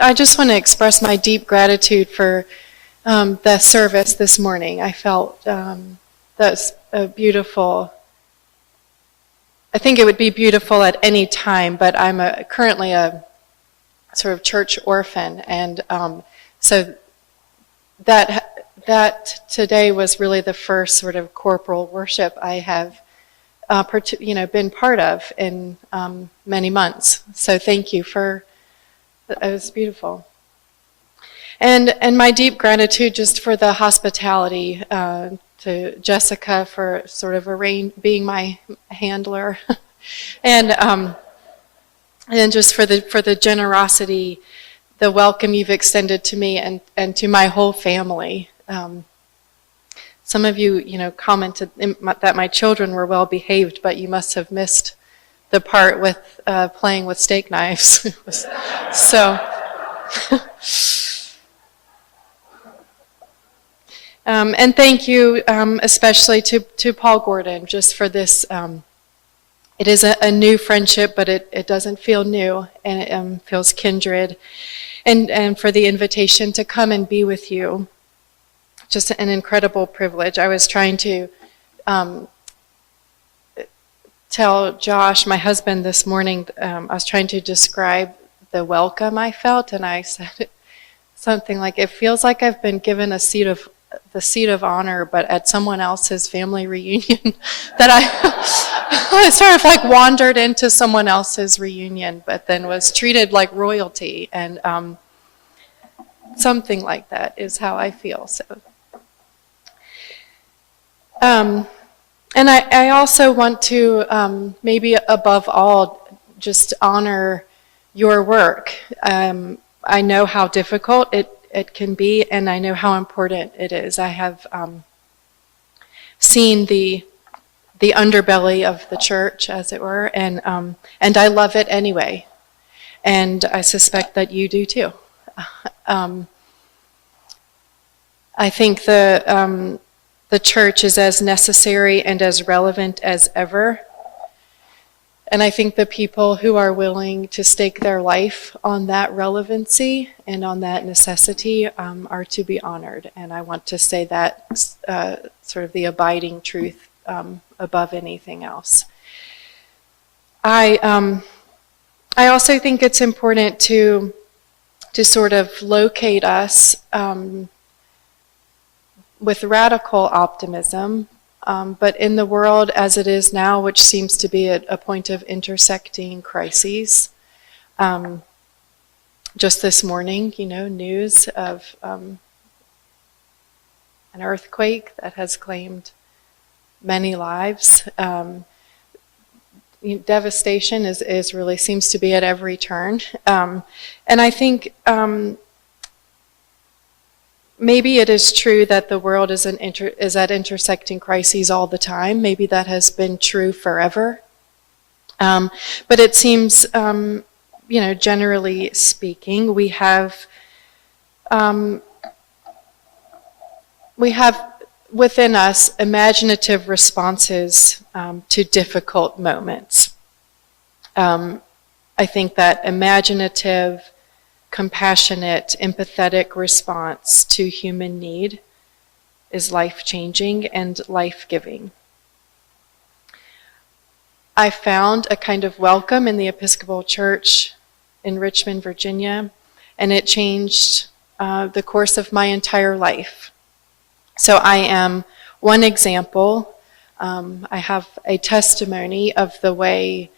I just want to express my deep gratitude for the service this morning. I felt that's a beautiful. I think it would be beautiful at any time, but I'm currently a sort of church orphan, and so that today was really the first sort of corporal worship I have been part of in many months. So thank you for. It was beautiful. And my deep gratitude just for the hospitality to Jessica for sort of being my handler, and just for the generosity, the welcome you've extended to me and to my whole family. Some of you, commented that my children were well behaved, but you must have missed the part with playing with steak knives. So. And thank you especially to Paul Gordon just for this. It is a new friendship, but it doesn't feel new, and it feels kindred. And for the invitation to come and be with you, just an incredible privilege. I was trying to tell Josh, my husband, this morning, I was trying to describe the welcome I felt, and I said something like, it feels like I've been given the seat of honor, but at someone else's family reunion, that I sort of like wandered into someone else's reunion, but then was treated like royalty, and something like that is how I feel. So, and I also want to maybe above all just honor your work. I know how difficult it can be, and I know how important it is. I have seen the underbelly of the church, as it were, and I love it anyway. And I suspect that you do too. I think the church is as necessary and as relevant as ever. And I think the people who are willing to stake their life on that relevancy and on that necessity are to be honored. And I want to say that sort of the abiding truth above anything else. I also think it's important to sort of locate us with radical optimism. But in the world as it is now, which seems to be at a point of intersecting crises, just this morning, news of an earthquake that has claimed many lives. Devastation is really seems to be at every turn. And I think maybe it is true that the world is at intersecting crises all the time. Maybe that has been true forever. But it seems, generally speaking, we have within us imaginative responses to difficult moments. I think that imaginative, compassionate, empathetic response to human need is life-changing and life-giving. I found a kind of welcome in the Episcopal Church in Richmond, Virginia, and it changed the course of my entire life. So I am one example. I have a testimony of the way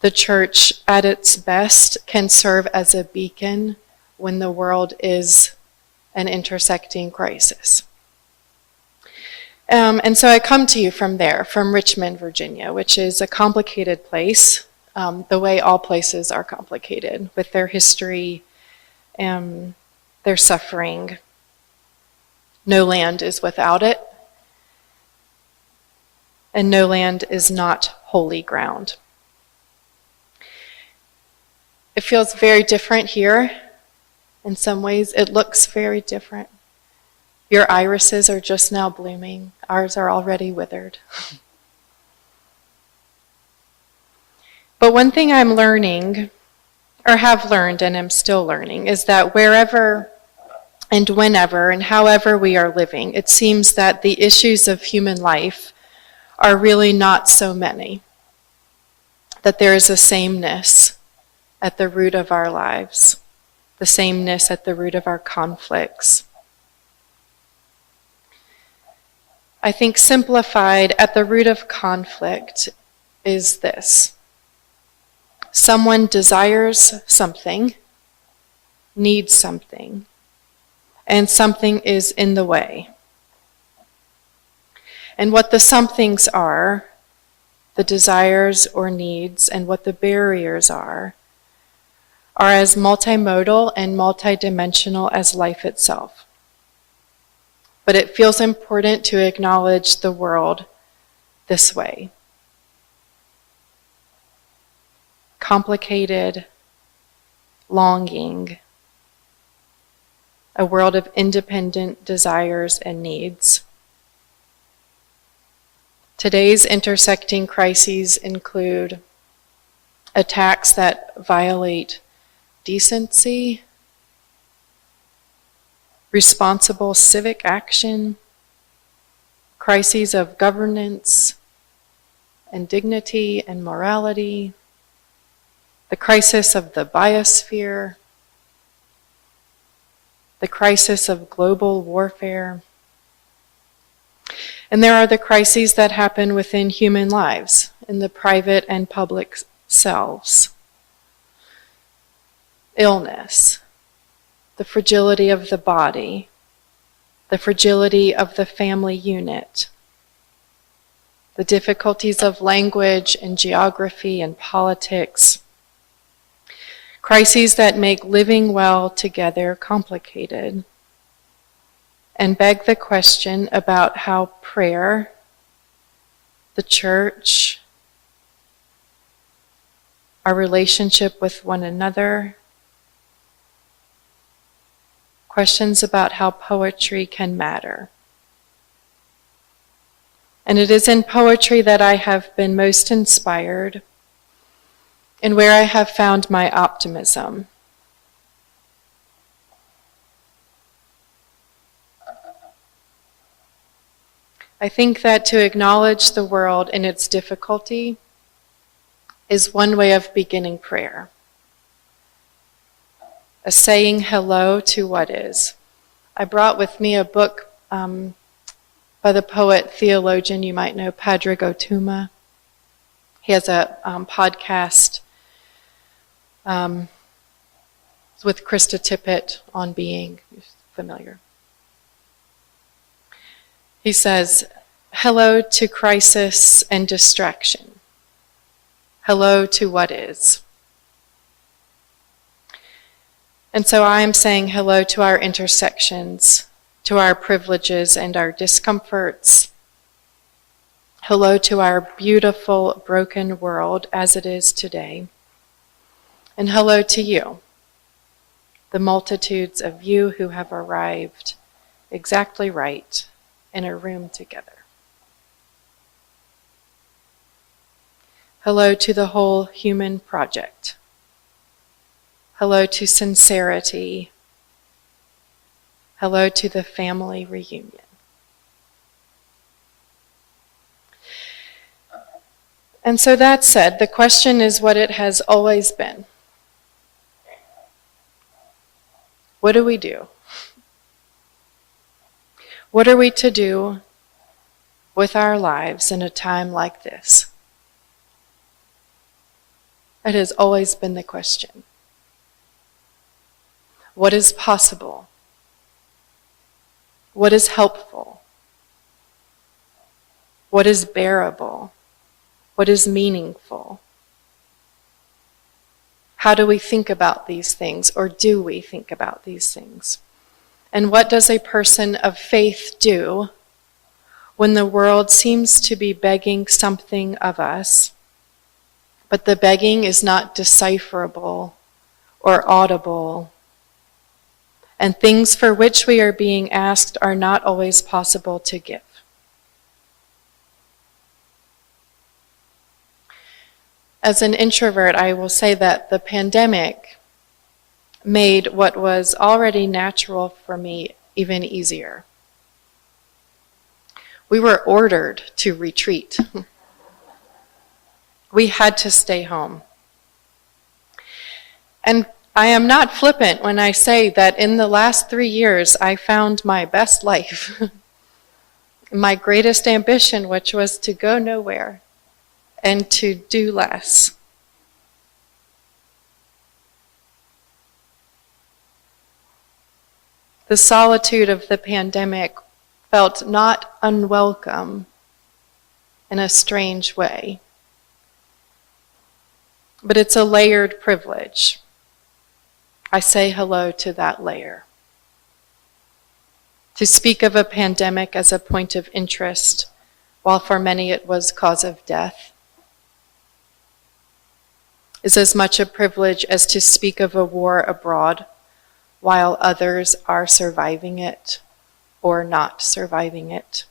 the church at its best can serve as a beacon when the world is an intersecting crisis. And so I come to you from Richmond, Virginia, which is a complicated place, the way all places are complicated, with their history, their suffering. No land is without it, and no land is not holy ground. It feels very different here. In some ways, it looks very different. Your irises are just now blooming. Ours are already withered. But one thing I'm learning or have learned and am still learning, is that wherever and whenever and however we are living, it seems that the issues of human life are really not so many. That there is a sameness at the root of our lives, the sameness at the root of our conflicts. I think simplified, at the root of conflict is this. Someone desires something, needs something, and something is in the way. And what the somethings are, the desires or needs, and what the barriers are as multimodal and multidimensional as life itself. But it feels important to acknowledge the world this way. Complicated, longing, a world of independent desires and needs. Today's intersecting crises include attacks that violate decency, responsible civic action, crises of governance and dignity and morality, the crisis of the biosphere, the crisis of global warfare. And there are the crises that happen within human lives, in the private and public selves. Illness, the fragility of the body, the fragility of the family unit, the difficulties of language and geography and politics, crises that make living well together complicated, and beg the question about how prayer, the church, our relationship with one another, questions about how poetry can matter. And it is in poetry that I have been most inspired and where I have found my optimism. I think that to acknowledge the world in its difficulty is one way of beginning prayer. A saying hello to what is. I brought with me a book by the poet, theologian, you might know, Padraig Ó Tuama. He has a podcast with Krista Tippett on being. You're familiar. He says, hello to crisis and distraction. Hello to what is. And so I am saying hello to our intersections, to our privileges and our discomforts. Hello to our beautiful, broken world as it is today. And hello to you, the multitudes of you who have arrived exactly right in a room together. Hello to the whole human project. Hello to sincerity. Hello to the family reunion. And so that said, the question is what it has always been. What do we do? What are we to do with our lives in a time like this? It has always been the question. What is possible? What is helpful? What is bearable? What is meaningful? How do we think about these things, or do we think about these things? And what does a person of faith do when the world seems to be begging something of us, but the begging is not decipherable or audible, and things for which we are being asked are not always possible to give? As an introvert, I will say that the pandemic made what was already natural for me even easier. We were ordered to retreat. We had to stay home. And I am not flippant when I say that in the last 3 years I found my best life. My greatest ambition, which was to go nowhere and to do less. The solitude of the pandemic felt not unwelcome in a strange way. But it's a layered privilege. I say hello to that layer. To speak of a pandemic as a point of interest, while for many it was cause of death, is as much a privilege as to speak of a war abroad, while others are surviving it or not surviving it.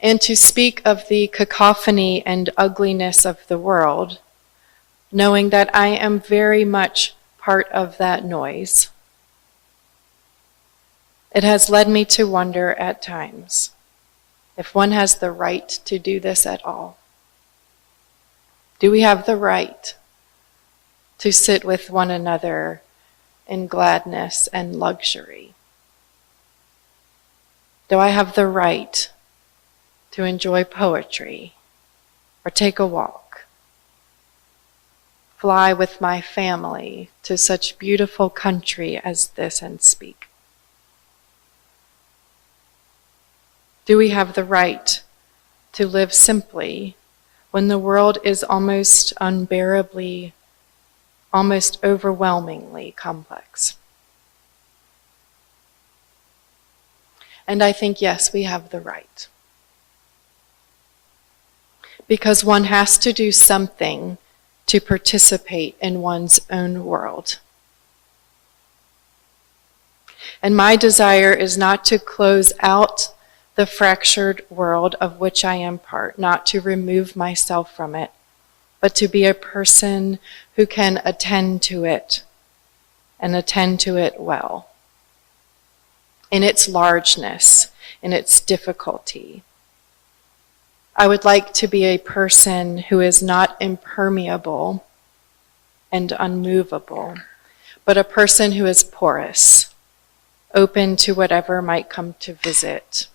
And to speak of the cacophony and ugliness of the world, knowing that I am very much part of that noise. It has led me to wonder at times if one has the right to do this at all. Do we have the right to sit with one another in gladness and luxury? Do I have the right to enjoy poetry or take a walk? Fly with my family to such beautiful country as this and speak? Do we have the right to live simply when the world is almost unbearably, almost overwhelmingly complex? And I think, yes, we have the right. Because one has to do something to participate in one's own world. And my desire is not to close out the fractured world of which I am part, not to remove myself from it, but to be a person who can attend to it and attend to it well. In its largeness, in its difficulty. I would like to be a person who is not impermeable and unmovable, but a person who is porous, open to whatever might come to visit.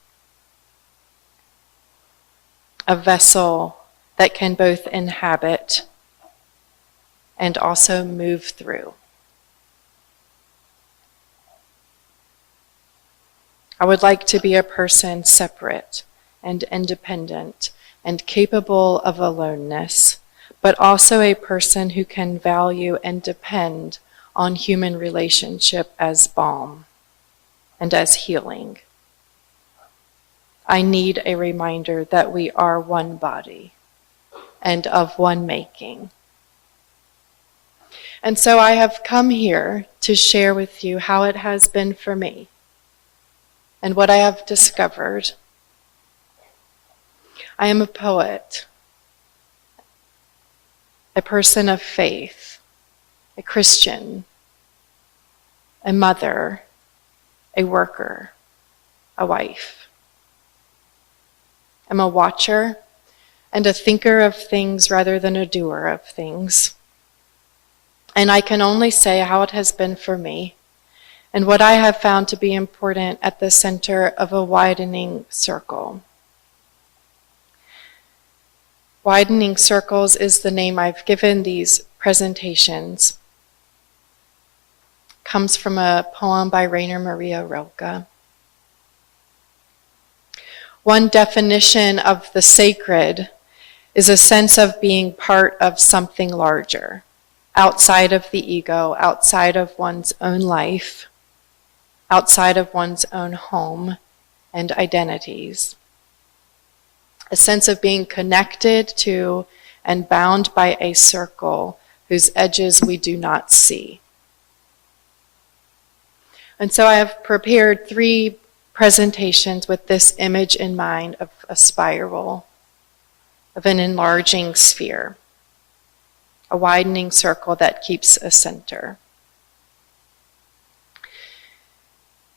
A vessel that can both inhabit and also move through. I would like to be a person separate and independent and capable of aloneness, but also a person who can value and depend on human relationship as balm and as healing. I need a reminder that we are one body and of one making. And so I have come here to share with you how it has been for me and what I have discovered. I am a poet, a person of faith, a Christian, a mother, a worker, a wife. I'm a watcher and a thinker of things rather than a doer of things. And I can only say how it has been for me and what I have found to be important at the center of a widening circle. Widening Circles is the name I've given these presentations. It comes from a poem by Rainer Maria Rilke. One definition of the sacred is a sense of being part of something larger, outside of the ego, outside of one's own life, outside of one's own home and identities. A sense of being connected to and bound by a circle whose edges we do not see. And so I have prepared 3 presentations with this image in mind of a spiral, of an enlarging sphere. a widening circle that keeps a center.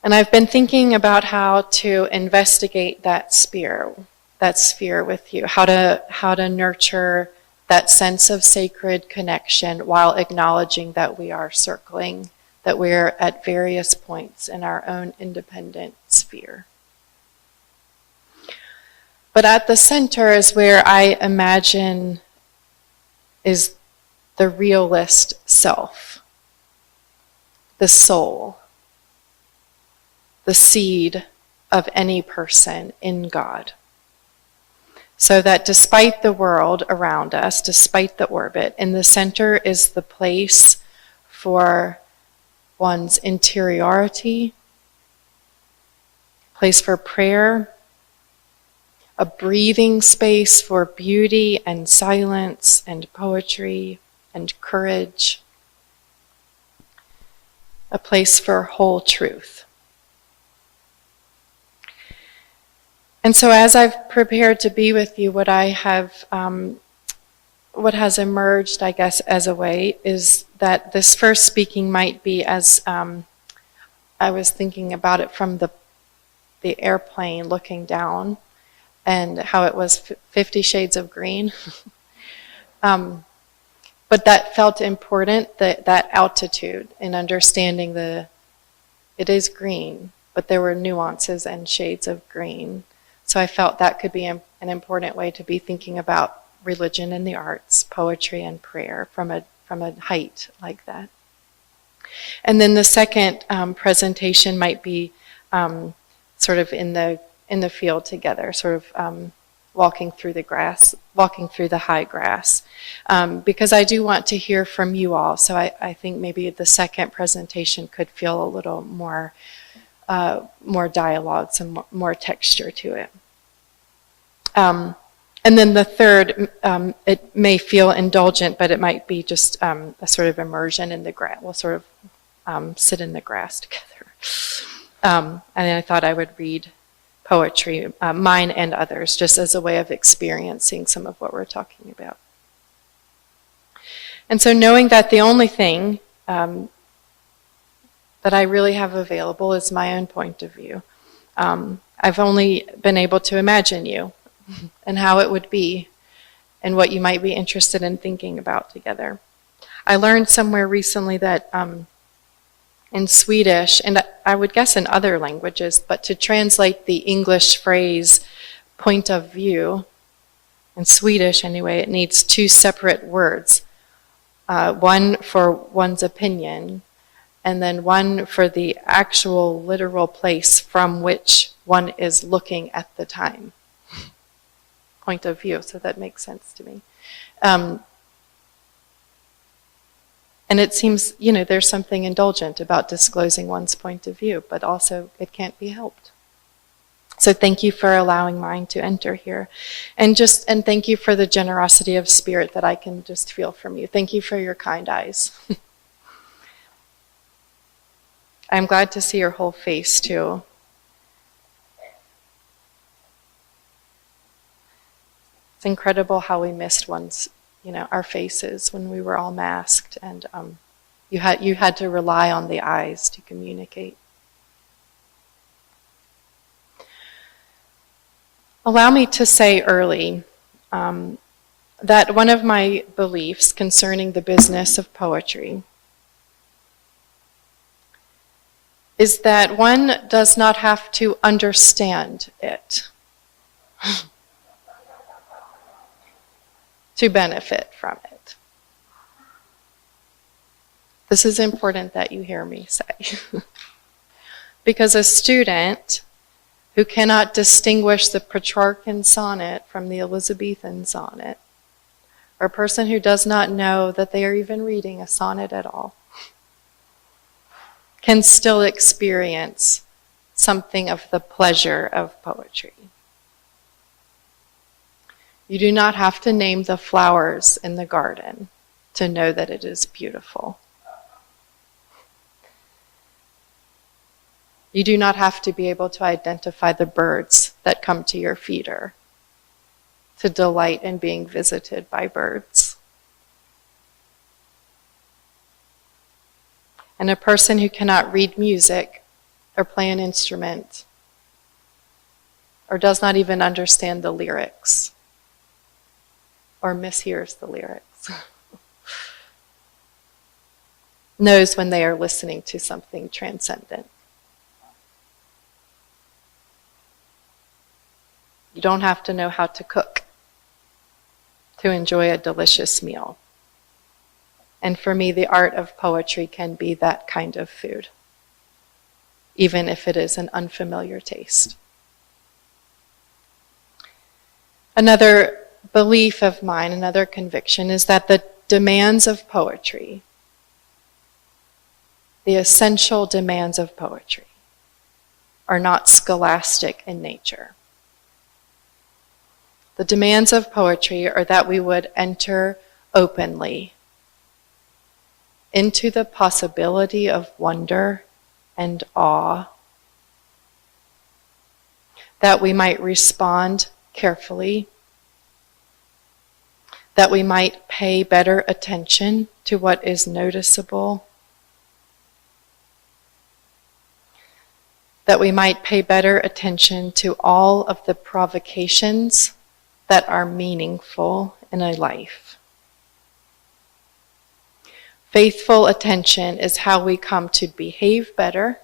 And I've been thinking about how to investigate that sphere with you, how to nurture that sense of sacred connection while acknowledging that we are circling, that we're at various points in our own independent sphere. But at the center is where I imagine is the realist self, the soul, the seed of any person in God. So that despite the world around us, despite the orbit, in the center is the place for one's interiority, place for prayer, a breathing space for beauty and silence and poetry and courage, a place for whole truth. And so as I've prepared to be with you, what has emerged, I guess, as a way is that this first speaking might be as, I was thinking about it from the airplane looking down and how it was 50 shades of green. But that felt important, that altitude in understanding it is green, but there were nuances and shades of green. So I felt that could be an important way to be thinking about religion and the arts, poetry and prayer from a height like that. And then the second presentation might be sort of in the field together, sort of walking through the high grass, because I do want to hear from you all. So I think maybe the second presentation could feel a little more dialogue, some more texture to it. And then the third, it may feel indulgent, but it might be just a sort of immersion in the grass. We'll sort of sit in the grass together. And I thought I would read poetry, mine and others, just as a way of experiencing some of what we're talking about. And so knowing that the only thing that I really have available is my own point of view. I've only been able to imagine you and how it would be and what you might be interested in thinking about together. I learned somewhere recently that in Swedish, and I would guess in other languages, but to translate the English phrase point of view, in Swedish anyway, it needs two separate words. One for one's opinion, and then one for the actual literal place from which one is looking at the time. Point of view, so that makes sense to me. And it seems, there's something indulgent about disclosing one's point of view, but also it can't be helped. So thank you for allowing mine to enter here. And thank you for the generosity of spirit that I can just feel from you. Thank you for your kind eyes. I'm glad to see your whole face too. It's incredible how we missed our faces when we were all masked, and you had to rely on the eyes to communicate. Allow me to say early that one of my beliefs concerning the business of poetry is that one does not have to understand it to benefit from it. This is important that you hear me say. Because a student who cannot distinguish the Petrarchan sonnet from the Elizabethan sonnet, or a person who does not know that they are even reading a sonnet at all, can still experience something of the pleasure of poetry. You do not have to name the flowers in the garden to know that it is beautiful. You do not have to be able to identify the birds that come to your feeder to delight in being visited by birds. And a person who cannot read music or play an instrument or does not even understand the lyrics or mishears the lyrics knows when they are listening to something transcendent. You don't have to know how to cook to enjoy a delicious meal. And for me, the art of poetry can be that kind of food, even if it is an unfamiliar taste. Another belief of mine, another conviction, is that the demands of poetry, the essential demands of poetry, are not scholastic in nature. The demands of poetry are that we would enter openly into the possibility of wonder and awe, that we might respond carefully, that we might pay better attention to what is noticeable, that we might pay better attention to all of the provocations that are meaningful in a life. Faithful attention is how we come to behave better,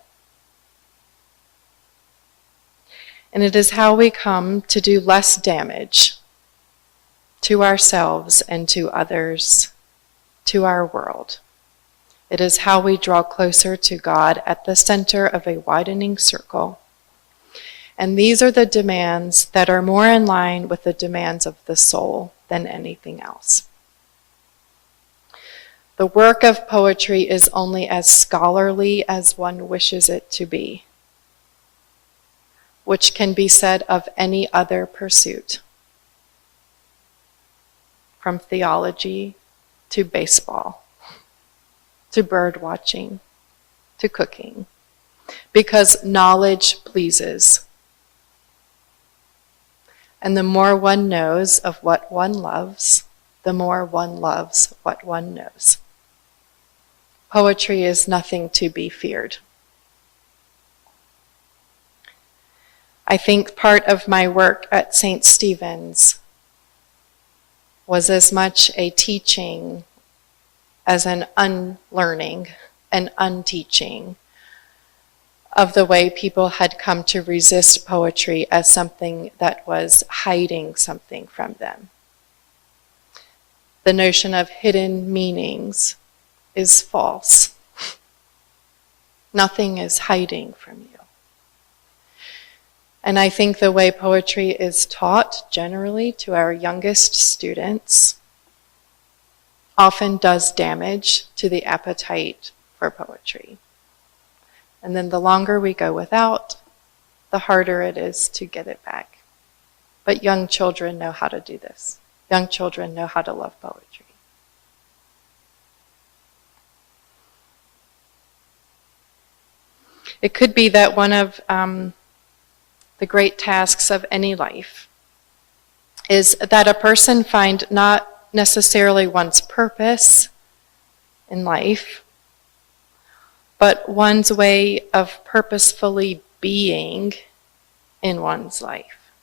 and it is how we come to do less damage to ourselves and to others, to our world. It is how we draw closer to God at the center of a widening circle. And these are the demands that are more in line with the demands of the soul than anything else. The work of poetry is only as scholarly as one wishes it to be, which can be said of any other pursuit, from theology to baseball, to bird watching, to cooking, because knowledge pleases. And the more one knows of what one loves, the more one loves what one knows. Poetry is nothing to be feared. I think part of my work at St. Stephen's was as much a teaching as an unlearning and unteaching of the way people had come to resist poetry as something that was hiding something from them. The notion of hidden meanings is false. Nothing is hiding from you. And I think the way poetry is taught generally to our youngest students often does damage to the appetite for poetry. And then the longer we go without, the harder it is to get it back. But young children know how to do this. Young children know how to love poetry. It could be that one of the great tasks of any life is that a person find not necessarily one's purpose in life, but one's way of purposefully being in one's life.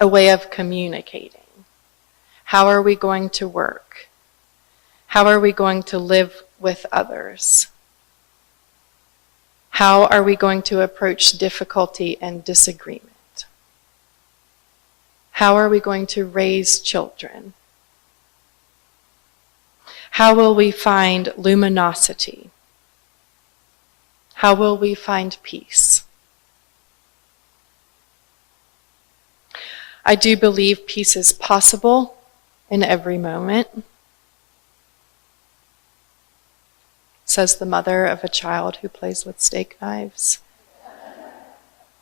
A way of communicating. How are we going to work? How are we going to live with others? How are we going to approach difficulty and disagreement? How are we going to raise children? How will we find luminosity? How will we find peace? I do believe peace is possible in every moment, says the mother of a child who plays with steak knives.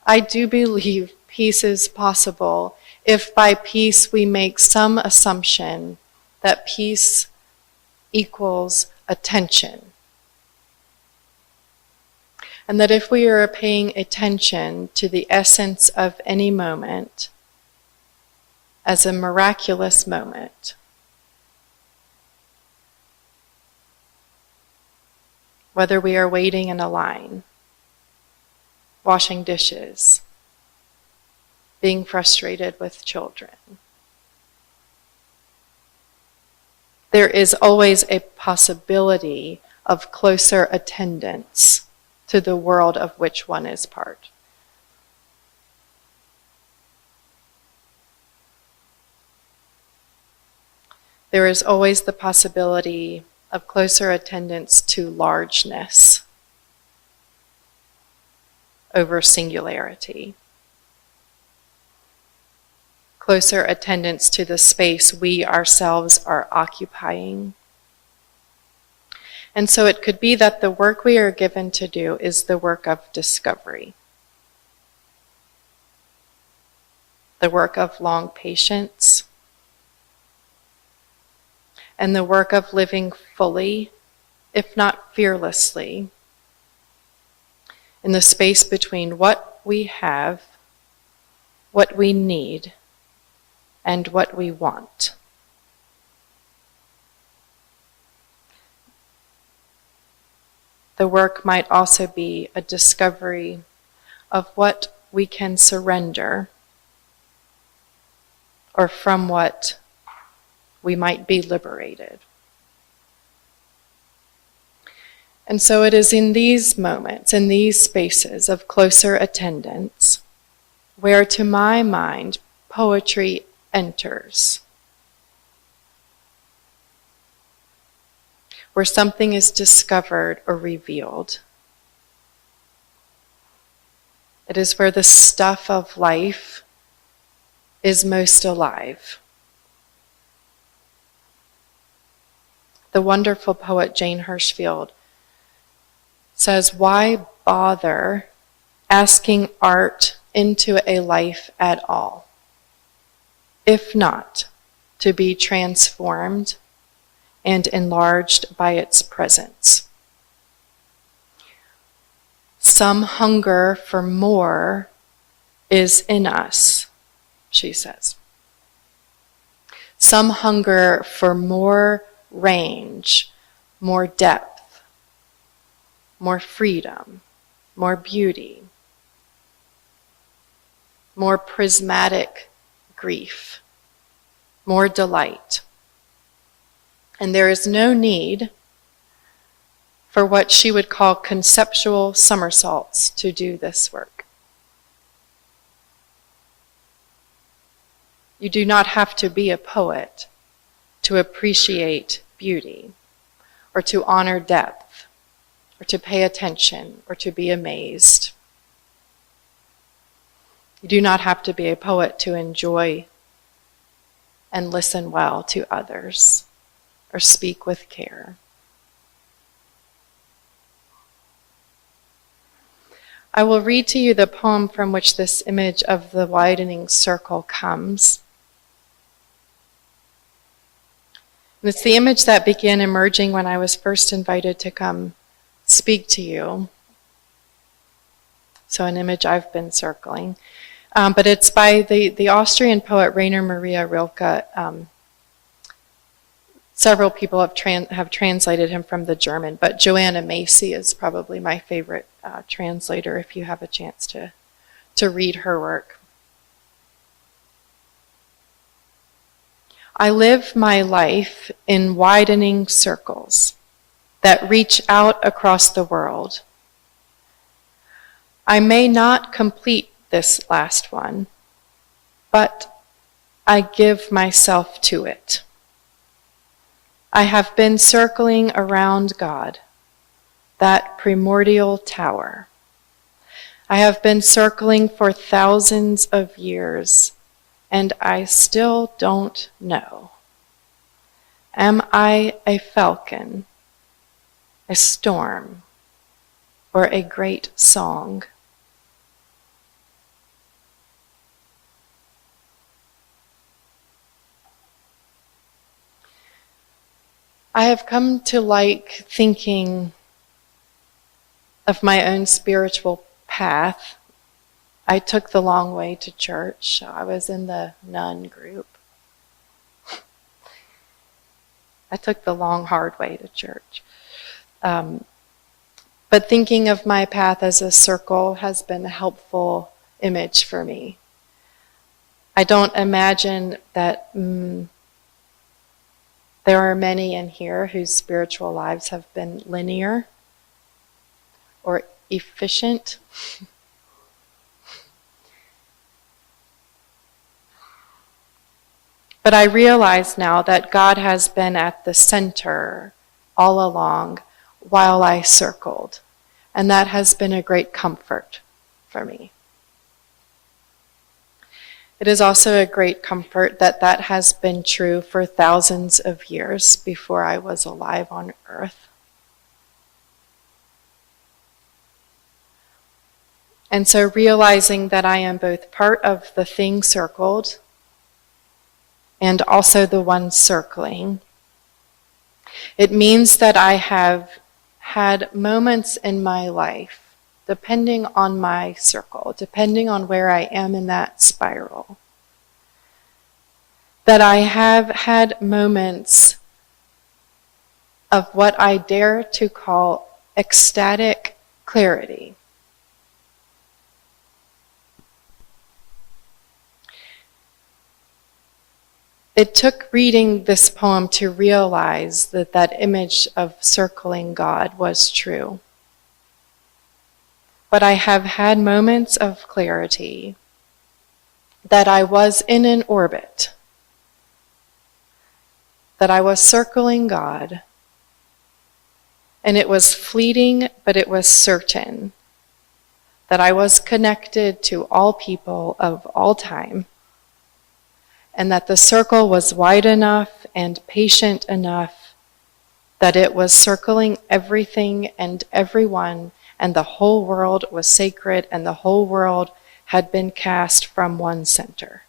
I do believe peace is possible if by peace we make some assumption that peace equals attention. And that if we are paying attention to the essence of any moment as a miraculous moment, whether we are waiting in a line, washing dishes, being frustrated with children. There is always a possibility of closer attendance to the world of which one is part. There is always the possibility of closer attendance to largeness over singularity. Closer attendance to the space we ourselves are occupying. And so it could be that the work we are given to do is the work of discovery, the work of long patience, and the work of living fully, if not fearlessly, in the space between what we have, what we need, and what we want. The work might also be a discovery of what we can surrender, or from what we might be liberated. And so it is in these moments, in these spaces of closer attendance, where to my mind, poetry enters. Where something is discovered or revealed. It is where the stuff of life is most alive. The wonderful poet Jane Hirshfield says, "Why bother asking art into a life at all, if not to be transformed and enlarged by its presence? Some hunger for more is in us," she says. Some hunger for more range, more depth, more freedom, more beauty, more prismatic grief, more delight. And there is no need for what she would call conceptual somersaults to do this work. You do not have to be a poet to appreciate beauty, or to honor depth, or to pay attention, or to be amazed. You do not have to be a poet to enjoy and listen well to others, or speak with care. I will read to you the poem from which this image of the widening circle comes. And it's the image that began emerging when I was first invited to come speak to you. So an image I've been circling. But it's by the Austrian poet Rainer Maria Rilke. Several people have translated him from the German, but Joanna Macy is probably my favorite translator if you have a chance to read her work. I live my life in widening circles that reach out across the world. I may not complete this last one, but I give myself to it. I have been circling around God, that primordial tower. I have been circling for thousands of years, and I still don't know. Am I a falcon, a storm, or a great song? I have come to like thinking of my own spiritual path. I took the long way to church. I was in the nun group. I took the long, hard way to church. But thinking of my path as a circle has been a helpful image for me. I don't imagine that there are many in here whose spiritual lives have been linear or efficient. But I realize now that God has been at the center all along while I circled, and that has been a great comfort for me. It is also a great comfort that that has been true for thousands of years before I was alive on earth. And so realizing that I am both part of the thing circled and also the one circling, it means that I have had moments in my life, depending on my circle, depending on where I am in that spiral, that I have had moments of what I dare to call ecstatic clarity. It took reading this poem to realize that that image of circling God was true. But I have had moments of clarity that I was in an orbit, that I was circling God, and it was fleeting, but it was certain, that I was connected to all people of all time, and that the circle was wide enough and patient enough that it was circling everything and everyone, and the whole world was sacred, and the whole world had been cast from one center.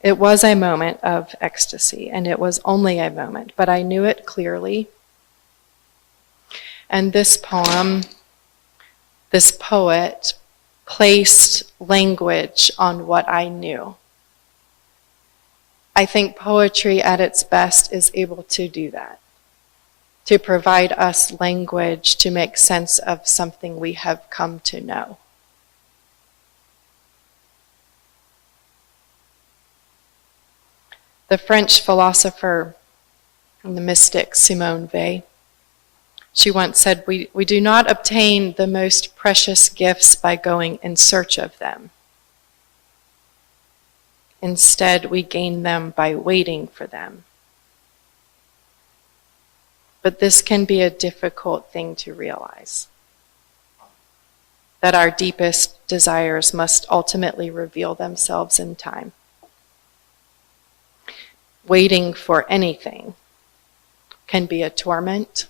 It was a moment of ecstasy, and it was only a moment, but I knew it clearly. And this poem, this poet, placed language on what I knew. I think poetry at its best is able to do that, to provide us language to make sense of something we have come to know. The French philosopher and the mystic Simone Weil, she once said, we do not obtain the most precious gifts by going in search of them. Instead, we gain them by waiting for them. But this can be a difficult thing to realize, that our deepest desires must ultimately reveal themselves in time. Waiting for anything can be a torment,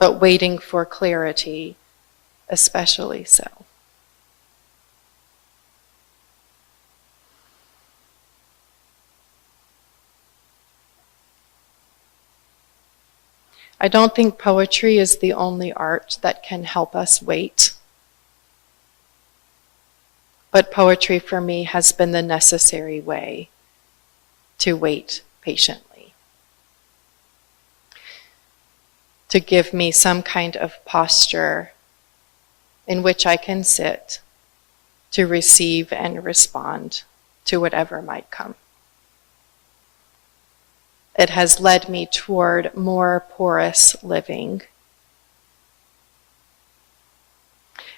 but waiting for clarity, especially so. I don't think poetry is the only art that can help us wait. But poetry for me has been the necessary way to wait patiently, to give me some kind of posture in which I can sit to receive and respond to whatever might come. It has led me toward more porous living.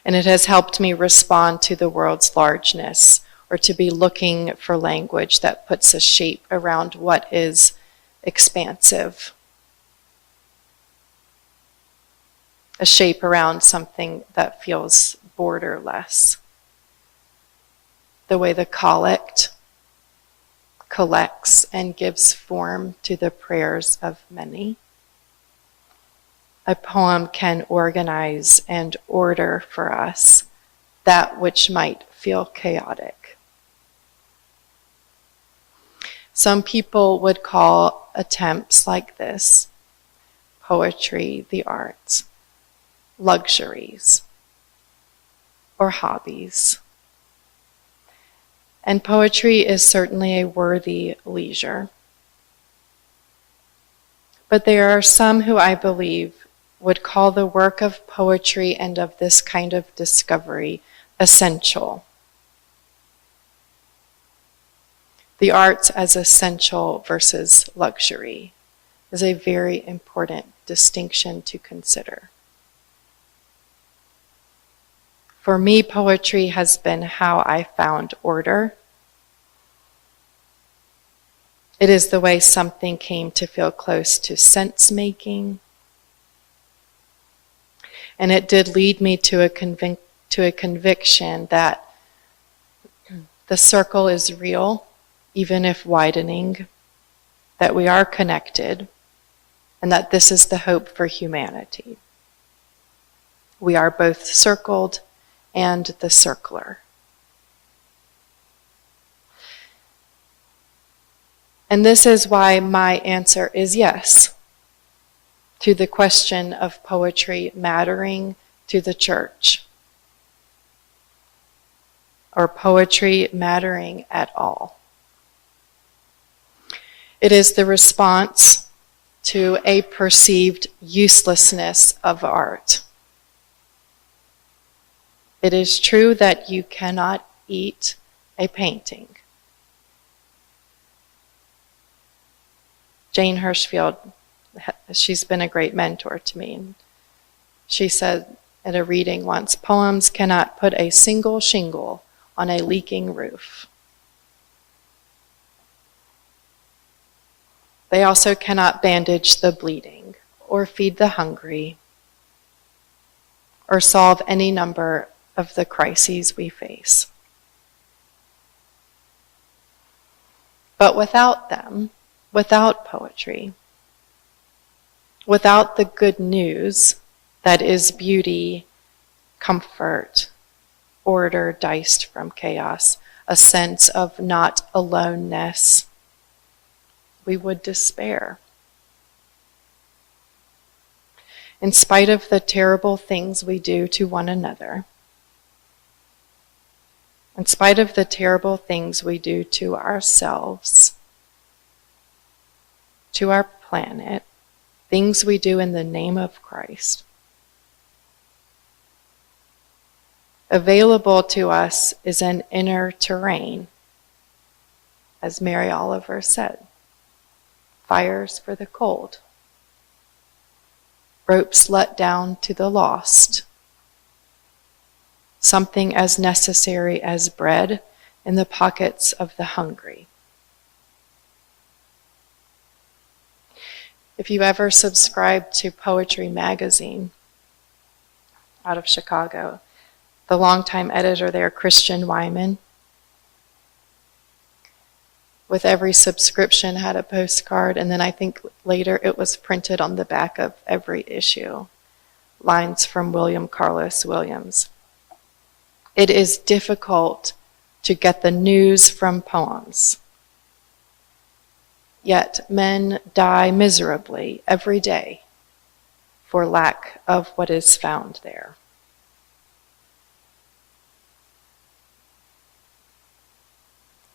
And it has helped me respond to the world's largeness, or to be looking for language that puts a shape around what is expansive. A shape around something that feels borderless. The way the collect collects and gives form to the prayers of many. A poem can organize and order for us that which might feel chaotic. Some people would call attempts like this, poetry, the arts, luxuries, or hobbies. And poetry is certainly a worthy leisure. But there are some who I believe would call the work of poetry and of this kind of discovery essential. The arts as essential versus luxury is a very important distinction to consider. For me, poetry has been how I found order. It is the way something came to feel close to sense-making. And it did lead me to a conviction that the circle is real, even if widening, that we are connected, and that this is the hope for humanity. We are both circled and the circler. And this is why my answer is yes to the question of poetry mattering to the church, or poetry mattering at all. It is the response to a perceived uselessness of art. It is true that you cannot eat a painting. Jane Hirschfield, she's been a great mentor to me. And she said at a reading once, poems cannot put a single shingle on a leaking roof. They also cannot bandage the bleeding, or feed the hungry, or solve any number of the crises we face. But without them, without poetry, without the good news that is beauty, comfort, order diced from chaos, a sense of not aloneness, we would despair. In spite of the terrible things we do to one another, in spite of the terrible things we do to ourselves, to our planet, things we do in the name of Christ, available to us is an inner terrain, as Mary Oliver said. Fires for the cold, ropes let down to the lost, something as necessary as bread in the pockets of the hungry. If you ever subscribe to Poetry Magazine out of Chicago, the longtime editor there, Christian Wyman, with every subscription had a postcard, and then I think later it was printed on the back of every issue. Lines from William Carlos Williams. It is difficult to get the news from poems. Yet men die miserably every day for lack of what is found there.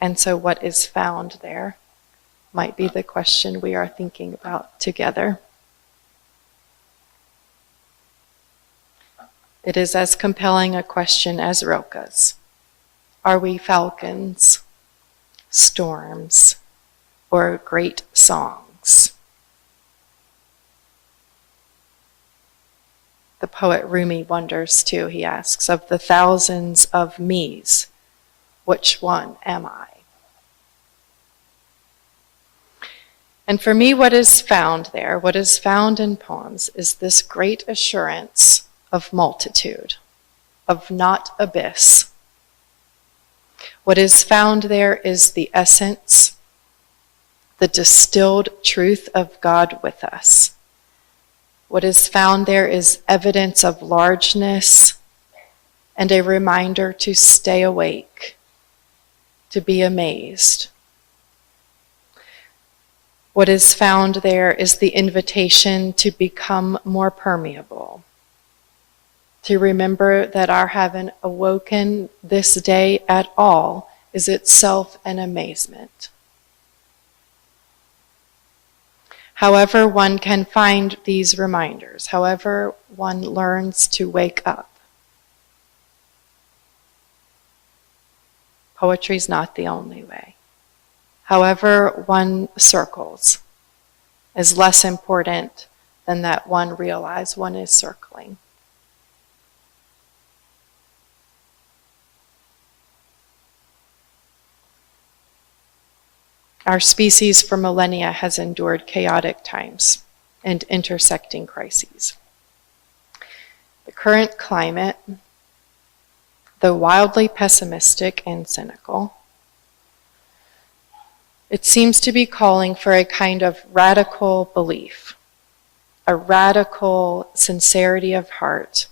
And so what is found there might be the question we are thinking about together. It is as compelling a question as Rilke's. Are we falcons, storms, or great songs? The poet Rumi wonders too, he asks, of the thousands of me's, which one am I? And for me, what is found there, what is found in poems, is this great assurance of multitude, of not abyss. What is found there is the essence, the distilled truth of God with us. What is found there is evidence of largeness and a reminder to stay awake, to be amazed. What is found there is the invitation to become more permeable, to remember that our having awoken this day at all is itself an amazement. However one can find these reminders, however one learns to wake up. Poetry is not the only way. However one circles is less important than that one realize one is circling. Our species for millennia has endured chaotic times and intersecting crises. The current climate, though wildly pessimistic and cynical, it seems to be calling for a kind of radical belief, a radical sincerity of heart,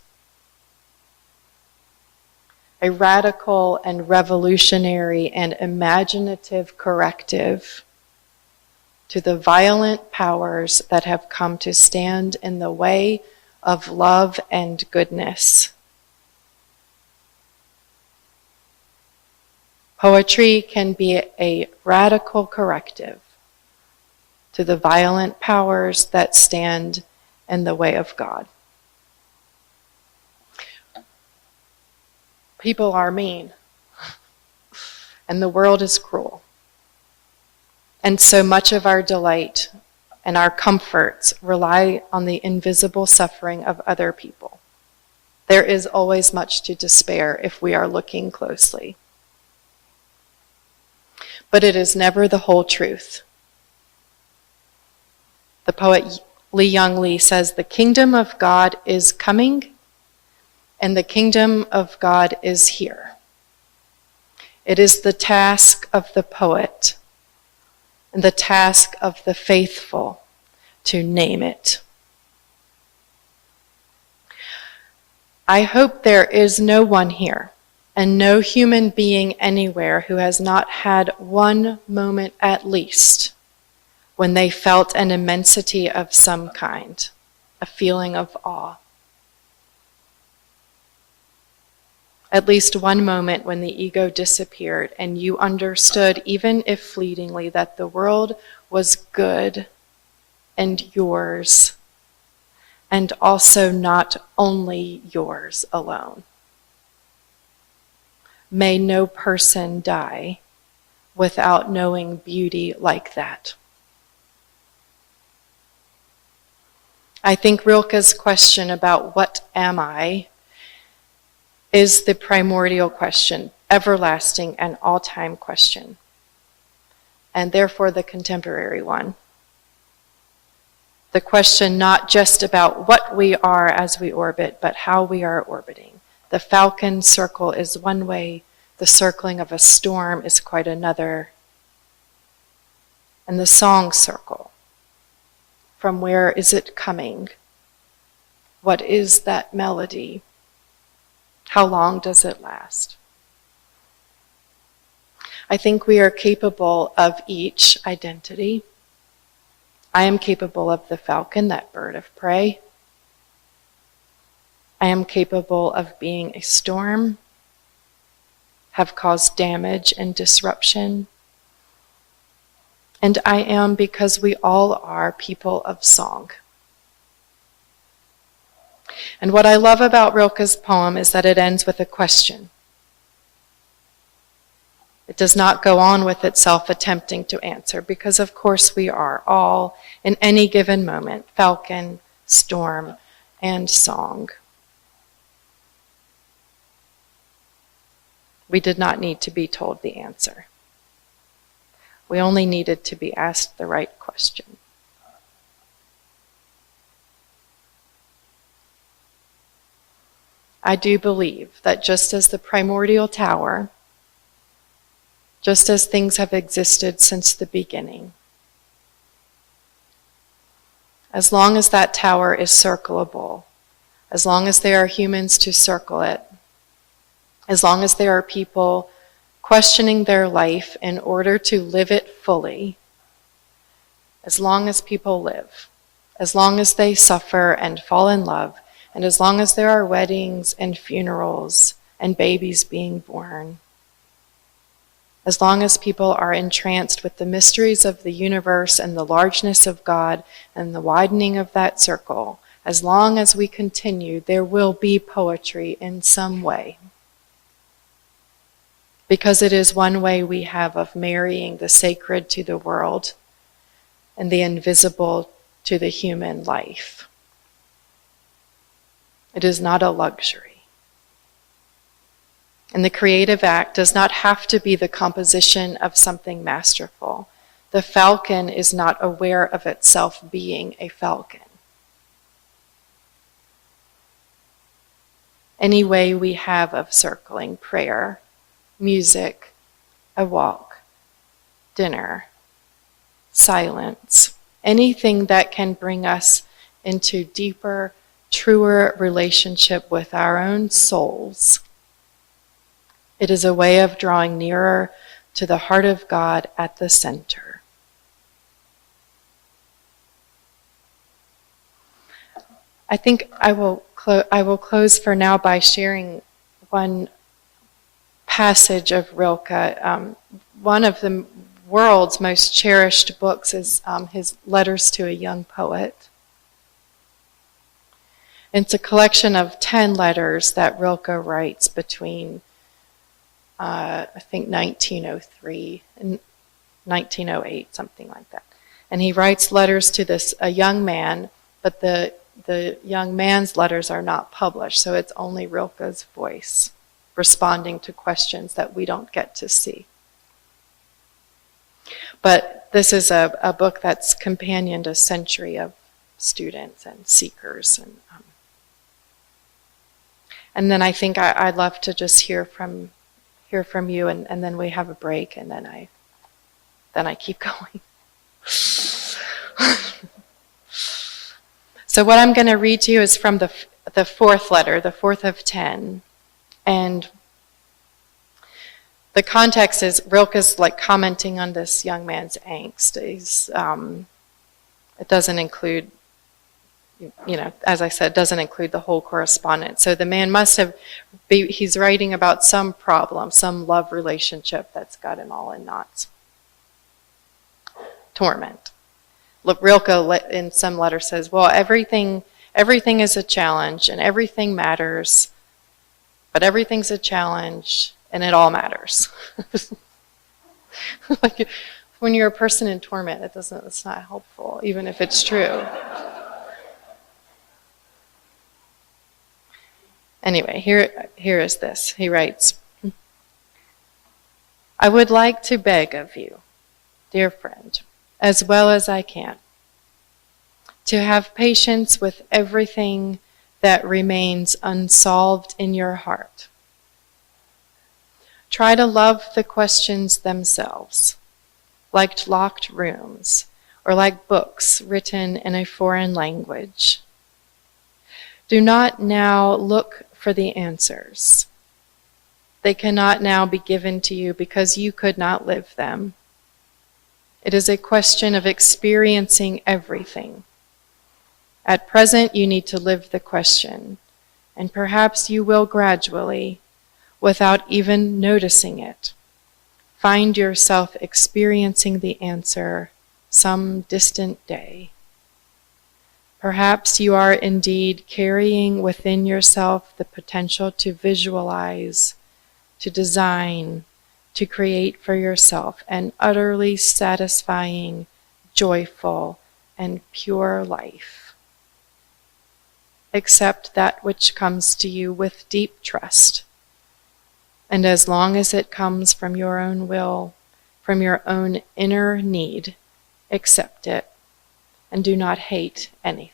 a radical and revolutionary and imaginative corrective to the violent powers that have come to stand in the way of love and goodness. Poetry can be a radical corrective to the violent powers that stand in the way of God. People are mean, and the world is cruel. And so much of our delight and our comforts rely on the invisible suffering of other people. There is always much to despair if we are looking closely. But it is never the whole truth. The poet Young Lee says, "The kingdom of God is coming, and the kingdom of God is here. It is the task of the poet and the task of the faithful to name it." I hope there is no one here and no human being anywhere who has not had one moment at least when they felt an immensity of some kind, a feeling of awe. At least one moment when the ego disappeared and you understood, even if fleetingly, that the world was good and yours, and also not only yours alone. May no person die without knowing beauty like that. I think Rilke's question about what am I is the primordial question, everlasting and all-time question, and therefore the contemporary one. The question not just about what we are as we orbit, but how we are orbiting. The falcon circle is one way, the circling of a storm is quite another. And the song circle, from where is it coming? What is that melody? How long does it last? I think we are capable of each identity. I am capable of the falcon, that bird of prey. I am capable of being a storm, have caused damage and disruption. And I am, because we all are, people of song. And what I love about Rilke's poem is that it ends with a question. It does not go on with itself attempting to answer, because of course we are all, in any given moment, falcon, storm, and song. We did not need to be told the answer. We only needed to be asked the right question. I do believe that just as the primordial tower, just as things have existed since the beginning, as long as that tower is circlable, as long as there are humans to circle it, as long as there are people questioning their life in order to live it fully, as long as people live, as long as they suffer and fall in love, and as long as there are weddings and funerals and babies being born, as long as people are entranced with the mysteries of the universe and the largeness of God and the widening of that circle, as long as we continue, there will be poetry in some way. Because it is one way we have of marrying the sacred to the world and the invisible to the human life. It is not a luxury. And the creative act does not have to be the composition of something masterful. The falcon is not aware of itself being a falcon. Any way we have of circling, prayer, music, a walk, dinner, silence, anything that can bring us into deeper, truer relationship with our own souls. It is a way of drawing nearer to the heart of God at the center. I think I will close for now by sharing one passage of Rilke. One of the world's most cherished books is his Letters to a Young Poet. It's a collection of 10 letters that Rilke writes between I think 1903 and 1908, something like that. And he writes letters to a young man, but the young man's letters are not published, so it's only Rilke's voice responding to questions that we don't get to see. But this is a book that's companioned a century of students and seekers. And then I think I'd love to just hear from you, and then we have a break, and then I keep going. So what I'm going to read to you is from the fourth letter, the fourth of 10. And the context is Rilke's like commenting on this young man's angst. It doesn't include, as I said, doesn't include the whole correspondence. So the man he's writing about some problem, some love relationship that's got him all in knots. Torment. Look, Rilke in some letter says, well, everything is a challenge and everything matters, but everything's a challenge and it all matters. Like when you're a person in torment, it's not helpful, even if it's true. Anyway, here is this. He writes, I would like to beg of you, dear friend, as well as I can, to have patience with everything that remains unsolved in your heart. Try to love the questions themselves, like locked rooms, or like books written in a foreign language. Do not now look for the answers. They cannot now be given to you because you could not live them. It is a question of experiencing everything. At present, you need to live the question, and perhaps you will gradually, without even noticing it, find yourself experiencing the answer some distant day. Perhaps you are indeed carrying within yourself the potential to visualize, to design, to create for yourself an utterly satisfying, joyful, and pure life. Accept that which comes to you with deep trust. And as long as it comes from your own will, from your own inner need, accept it, and do not hate anything.